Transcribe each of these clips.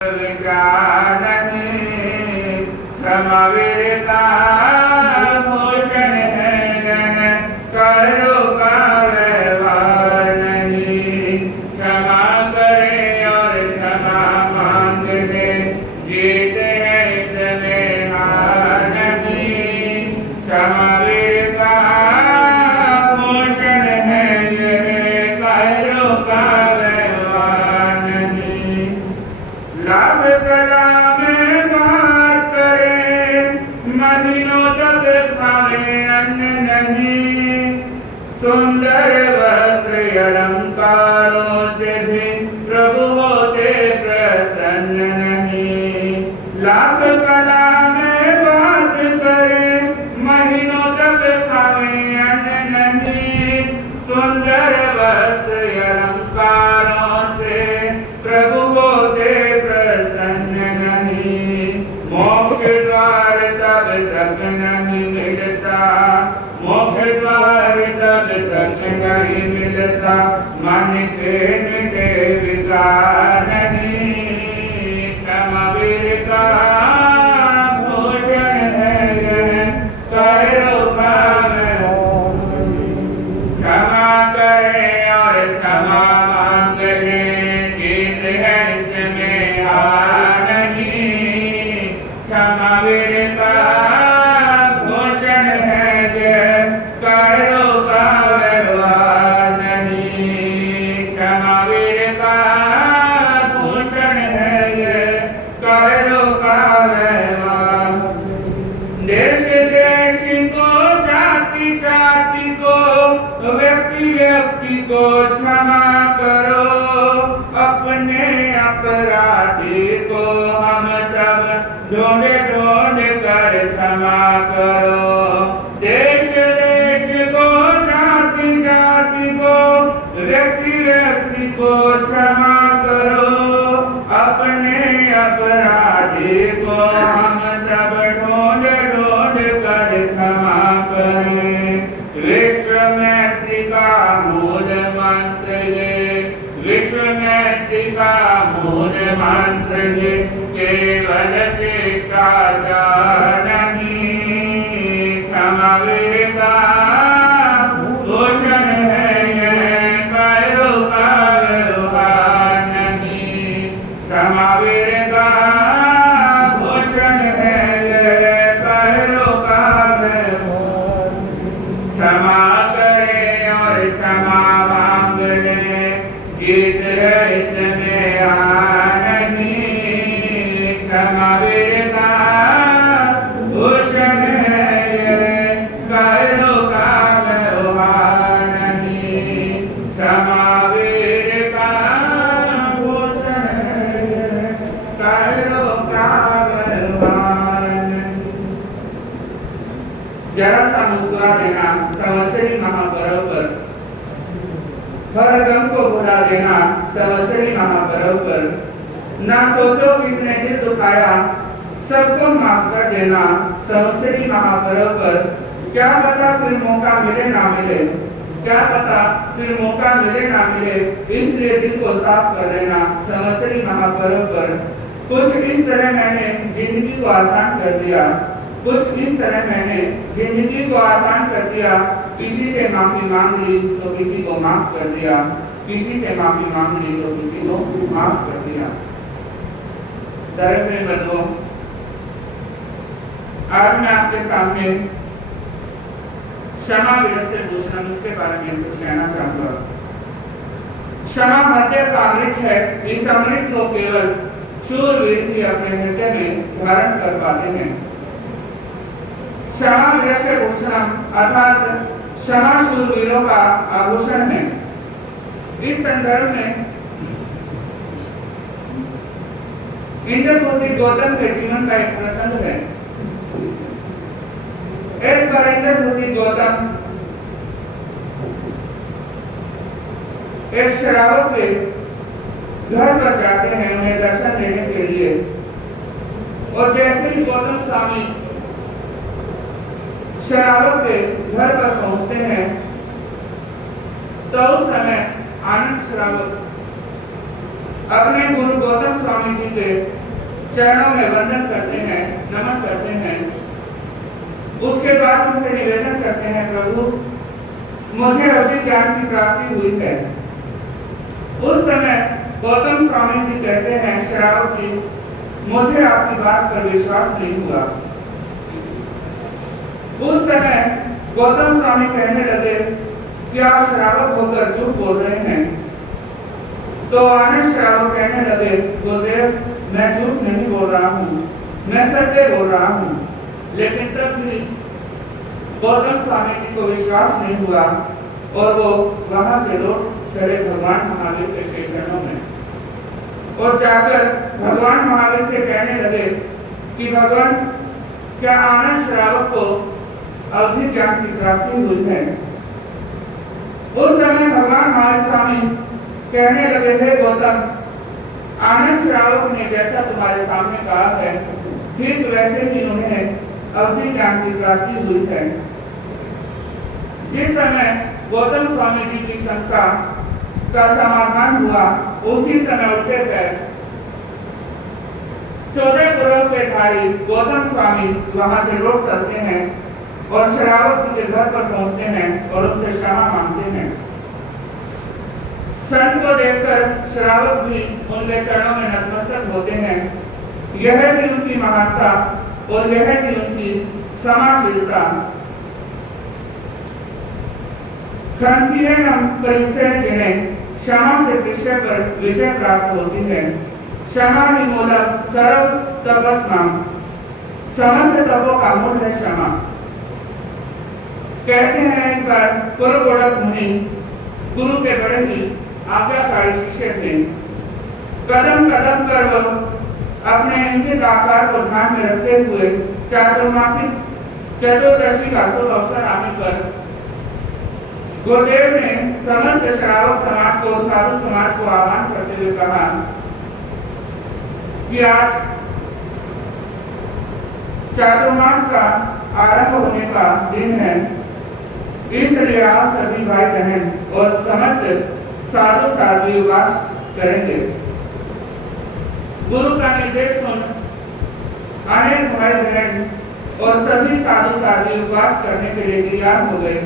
विचार नहीं समवीर का भूषण है करो का व्यवहार नहीं। क्षमा करे और क्षमा मांग ले जीत है इसमें हार नहीं। समवीर का भूषण है यह करो का व्यवहार नहीं। लाभ कला में बात करे महीनों तक खावे अन्न नहीं। सुंदर वस्त्र अलंकारों से भी प्रभु होते प्रसन्न नहीं। लाभ कला में बात करे महीनों तक खावे अन्न नहीं। सुंदर वस्त्र अलंकारों से प्रभु होते प्रसन्न नहीं। मोक्ष द्वार तब तक नहीं मिलता, मोक्ष द्वार तब तक नहीं मिलता मन के मिटे विकार नहीं। क्षमावीर का भूषण है यह करो का व्यवहार। क्षमा करे और क्षमा मांग ले जीत है इसमें हार नहीं। क्षमावीर का भूषण है यह करो का व्यवहार नहीं। क्षमावीर का भूषण है यह करो का व्यवहार। देश देश को जाति जाति को व्यक्ति व्यक्ति को क्षमा करो। अपने अपराधी को हम सब ढूंढ ढूंढ कर क्षमा करो। देश देश को जाति जाति को व्यक्ति व्यक्ति को क्षमा करो। अपने अपराधी को हम सब ढूंढ ढूंढ कर क्षमा करें। विश्व मैत्री का मूल मंत्र ये, विश्व मैत्री का मूल मंत्र ये केवल शिष्टाचार नहीं। क्षमावीर का भूषण है यह करो का व्यवहार नहीं। क्षमावीर का भूषण है यह करो का व्यवहार। क्षमा करे और क्षमा मांग ले जीत है इसमें हार नहीं। क्षमावीर का भूषण है यह करो का व्यवहार नहीं। क्षमावीर का भूषण है यह करो का व्यवहार नहीं। जरा सा मुस्कुरा देना संवत्सरी महापर्व पर, हर गम को भुला देना संवत्सरी महापर्व पर। ना सोचो किसने दिल दुखाया सबको माफ कर देना संवत्सरी महापर्व पर। क्या पता फिर मौका मिले ना मिले, क्या पता फिर मौका मिले ना मिले, इसलिए दिल को साफ कर लेना संवत्सरी महापर्व पर। कुछ इस तरह मैंने जिंदगी को आसान कर दिया, कुछ इस तरह मैंने जिंदगी को आसान कर दिया। किसी से माफी मांग ली तो किसी को माफ कर दिया, किसी से माफी मांग ली तो किसी को माफ कर दिया। में बंधुओं, आज मैं आपके सामने क्षमा विरस्य भूषणम इसके बारे में कुछ कहना चाहूंगा। क्षमा हृदय का अमृत है। इस अमृत को केवल शूरवीर ही अपने हृदय में धारण कर पाते हैं। क्षमा विरस्य भूषणम अर्थात क्षमा शूरवीरों का आभूषण है। इस संदर्भ में इंद्रपुत्री गौतम के जीवन का एक प्रसंग है। एक बार इंद्रपुत्री गौतम एक शरावत के घर पर जाते हैं उन्हें दर्शन देने के लिए। और जैसे ही गौतम स्वामी शरावत के घर पर पहुंचते हैं तो उस समय आनंद श्रावक अपने गुरु गौतम स्वामी जी के चरणों में वंदन करते हैं, नमन करते हैं। उसके बाद उनसे निवेदन करते हैं, प्रभु मुझे अवधि ज्ञान की प्राप्ति हुई है। उस समय गौतम स्वामी जी कहते हैं, श्रावक जी मुझे आपकी बात पर विश्वास नहीं हुआ। उस समय गौतम स्वामी कहने लगे कि आप श्रावक होकर झूठ बोल रहे हैं। तो आनंद श्रावक कहने लगे, गुरुदेव मैं झूठ नहीं बोल रहा हूँ, मैं सत्य बोल रहा हूँ। लेकिन तब भी गौतम स्वामी जी को विश्वास नहीं हुआ और वो वहां से लौट चले भगवान महावीर के श्री चरणों में और जाकर भगवान महावीर से कहने लगे कि भगवान क्या आनंद श्रावक को अवधि ज्ञान की प्राप्ति हुई है। उस समय भगवान महावीर स्वामी कहने लगे, हे गौतम आनंद श्रावक ने जैसा तुम्हारे सामने कहा है ठीक वैसे ही उन्हें अवधि ज्ञान की प्राप्ति हुई है। जिस समय गौतम स्वामी जी की शंका का समाधान हुआ उसी समय उठे गए 14 पुरव के धारी गौतम स्वामी वहां से लौट चलते हैं और श्रावक जी के घर पर पहुंचते हैं और उनसे क्षमा मांगते हैं। संत को देखकर श्रावक भी उनके चरणों में नतमस्तक होते हैं। यह भी उनकी महानता और यह भी उनकी समाशीलता। खंडीयम परिचय जिन्हें क्षमा से विषय पर विजय प्राप्त होती है। क्षमा ही मूलक सर्व तपस्नाम, समस्त तपों का मूल है क्षमा। कहते हैं एक बार पूर्व मुनि गुरु के बड़े ही आज्ञाकारी शिष्य थे। कदम कदम पर वो अपने इंगित आकार को ध्यान में रखते हुए चातुर्मासिक चतुर्दशी का शुभ अवसर आने पर गुरुदेव ने समस्त श्रावक समाज को, साधु समाज को आह्वान करते हुए कहा कि आज चातुर्मास का आरंभ होने का दिन है, इसलिए आप सभी भाई बहन और समस्त साधु साध्वी उपवास करेंगे। गुरु का निर्देश सुन अनेक भाई बहन और सभी साधु साध्वी उपवास करने के लिए तैयार हो गए।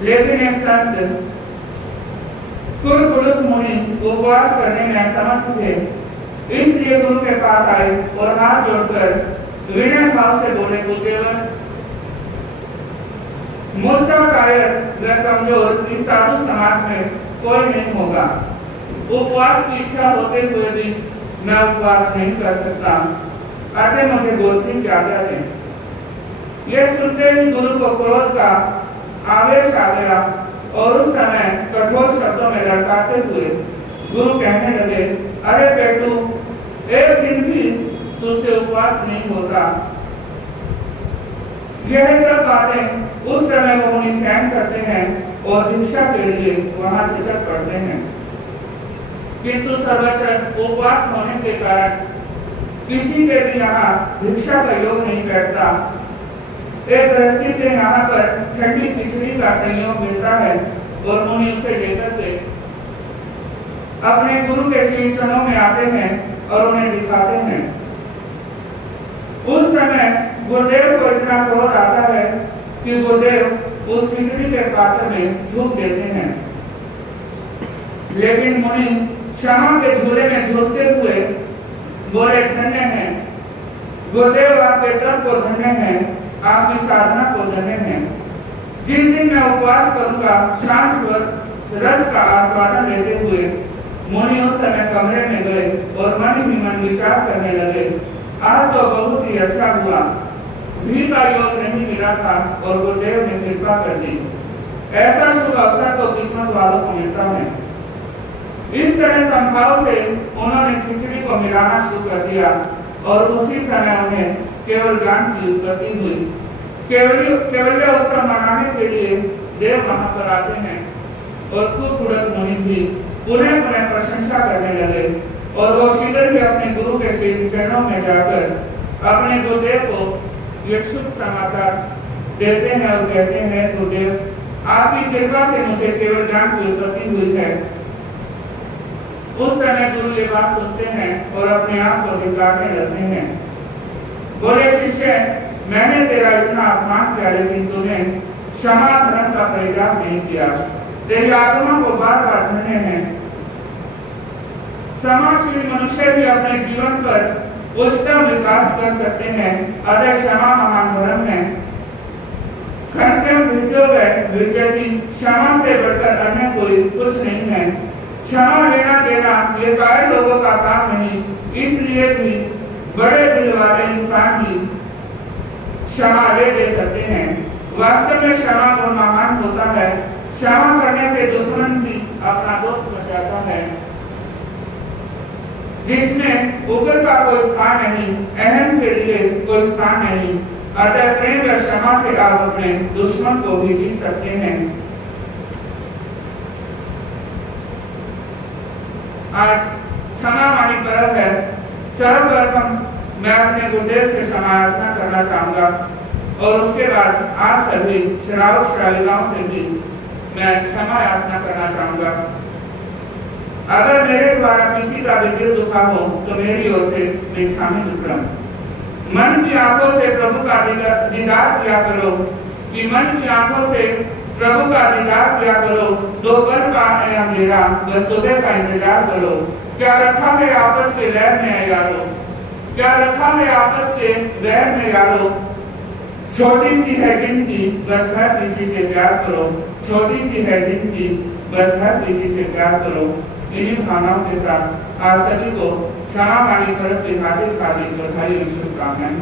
लेकिन एक संत कुरकुलुक मुनि उपवास करने में असमर्थ थे, इसलिए गुरु के पास आए और हाथ जोड़कर विनय भाव से बोले, गुरुदेव मुझसा कायर व कमजोर इस साधु समाज में कोई नहीं होगा। उपवास की इच्छा होते हुए भी मैं उपवास नहीं कर सकता, अतः मुझे गोत्री की आज्ञा दें। यह सुनते ही गुरु को क्रोध का आवेश आ गया और उस समय कठोर शब्दों में लड़काते हुए गुरु कहने लगे, अरे बेटू एक दिन भी तुझसे उपवास नहीं होता। यह सब बातें उस समय वो मुनि सहन करते हैं और भिक्षा के लिए वहां से चल पड़ते हैं। किंतु सर्वत्र उपवास होने के कारण किसी के भी यहाँ भिक्षा का योग नहीं बैठता। एक गृहस्थी के यहाँ पर ठंडी खिचड़ी का संयोग मिलता है और मुनि उसे लेकर के अपने गुरु के श्री चरणों में आते हैं और उन्हें दिखाते हैं। उस समय गुरुदेव को इतना क्रोध आता है कि गुरुदेव उस खिचड़ी के पात्र में झूक देते हैं। लेकिन मुनि क्षमा के झूले में झूलते हुए बोले, धन्य हैं गुरुदेव, आपके तप को धन्य है, आपकी साधना को धन्य है। जिस दिन मैं उपवास करूंगा, शांत स्वर रस का आस्वादन लेते हुए मुनि उस समय कमरे में गए और मन ही मन विचार करने लगे, आज तो बहुत ही अच्छा हुआ, भी का योग नहीं मिला था और गुरुदेव ने कृपा कर दी। ऐसा शुभ अवसर तो किस्मत वालों को मिलता है। इस तरह संभाव से उन्होंने खिचड़ी को मिलाना शुरू कर दिया और उसी समय उन्हें केवल ज्ञान की उत्पत्ति हुई। केवल उत्सव मनाने के लिए देव वहां पर आते हैं और कुरकुलक मुनि भी पुनः पुनः प्रशंसा करने लगे और वो शीघ्र ही अपने गुरु के श्री चरणों में जाकर अपने गुरुदेव को एक शुभ समाचार देते हैं और कहते हैं, गुरुदेव आपकी कृपा से मुझे केवल ज्ञान की उत्पत्ति हुई है उस समय गुरु ये बात सुनते हैं और अपने आप को धिक्कारने लगते हैं। बोले शिष्य, मैंने तेरा इतना अपमान किया लेकिन तूने क्षमा धर्म का परित्याग नहीं किया। तेरी आत्मा को बार बार धन्य है। समाजशील मनुष्य भी अपने जीवन पर उच्चतम विकास कर सकते हैं। अतः क्षमा महान धर्म है। क्षमा से बढ़कर अन्य कोई कुछ नहीं है। क्षमा लेना देना ये कार्य लोगों का काम नहीं, इसलिए भी बड़े दिल वाले इंसान ही क्षमा दे सकते हैं। वास्तव में क्षमा गुण महान होता है। क्षमा करने से दुश्मन भी अपना दोस्त बन जाता है, जिसमें उग्र का कोई स्थान नहीं, अहम के लिए कोई स्थान नहीं। अतः प्रेम और क्षमा से आप अपने दुश्मन को भी जीत सकते हैं। आज क्षमा मानी पर्व है। सर्वप्रथम मैं अपने गुरुदेव से क्षमा याचना करना चाहूंगा और उसके बाद आप सभी श्रावक श्राविकाओं से भी मैं क्षमा याचना करना चाहूंगा। अगर मेरे द्वारा किसी का भी दिल दुखा हो तो मेरी ओर से मैं क्षमा विक्रम। मन की आंखों से प्रभु का दीदार किया करो, कि मन की आंखों से प्रभु का दीदार किया करो। दोपहर का है अंधेरा, बस सुबह का इंतजार करो। क्या रखा है आपस के वैर में यारो, क्या रखा है आपस के वैर में यारो। छोटी सी है जिंदगी, बस हर किसी से प्यार करो। छोटी सी है जिंदगी, बस हर किसी से प्यार करो। इन्हीं भावनाओं के साथ आप सभी को क्षमा मानी पर्व की हार्दिक बधाई और शुभकामनाएं।